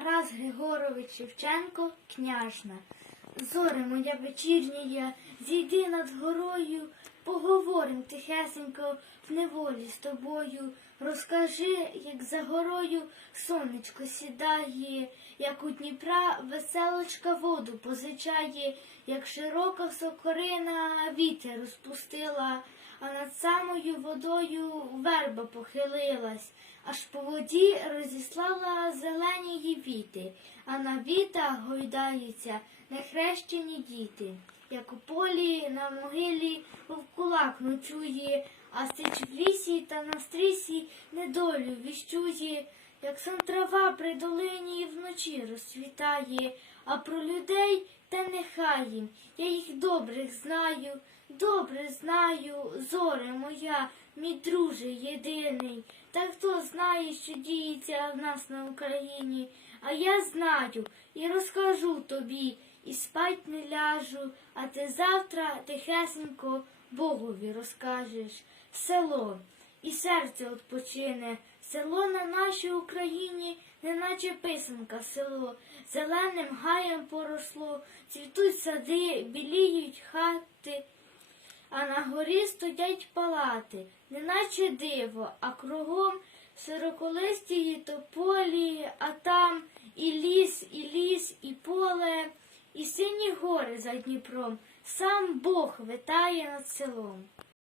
Тарас Григорович Шевченко, княжна. Зоре моя вечірня, зійди над горою, Поговорим тихесенько в неволі з тобою. Розкажи, як за горою сонечко сідає, як у Дніпра веселочка воду позичає, як широка сокорина вітер розпустила, а над самою водою верба похилилась, аж по воді розіслала зелені віти, а на вітах гойдаються нехрещені діти, як у полі на могилі кулак ночує, а сич в лісі та на стрісі недолю віщує, як сам трава при долині вночі розцвітає, а про людей та нехай їм. Я їх добрих знаю, добре знаю, зоре моя, мій друже єдиний. Та хто знає, що діється в нас на Україні, а я знаю і розкажу тобі. І спать не ляжу, а ти завтра тихесенько Богові розкажеш село, і серце відпочине, село на нашій Україні, неначе писанка село, зеленим гаєм поросло, цвітуть сади, біліють хати, а на горі стоять палати, неначе диво, а кругом сороколисті тополі, а там і ліс, і ліс і сині гори за Дніпром, сам Бог витає над селом.